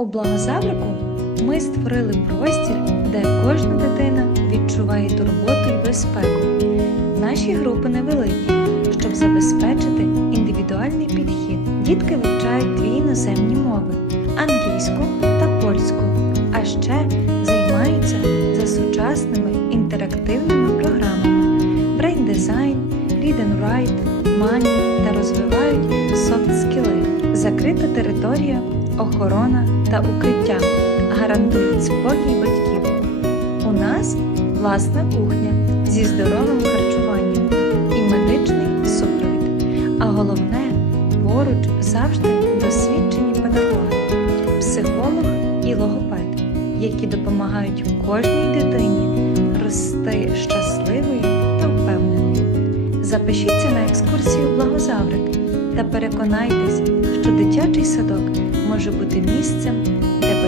У благозаврику ми створили простір, де кожна дитина відчуває турботу і безпеку. Наші групи невеликі, щоб забезпечити індивідуальний підхід. Дітки вивчають дві іноземні мови англійську та польську, а ще займаються за сучасними інтерактивними програмами Read and Write, Money та розвивають софт скіли. Закрита територія, охорона та укриття гарантують спокій батьків. У нас власна кухня зі здоровим харчуванням і медичний супровід. А головне, поруч завжди досвідчені педагоги, психолог і логопед, які допомагають кожній дитині рости щасливою та впевненою. Запишіться на екскурсію Благозаврик та переконайтесь, що дитячий садок може бути місцем, де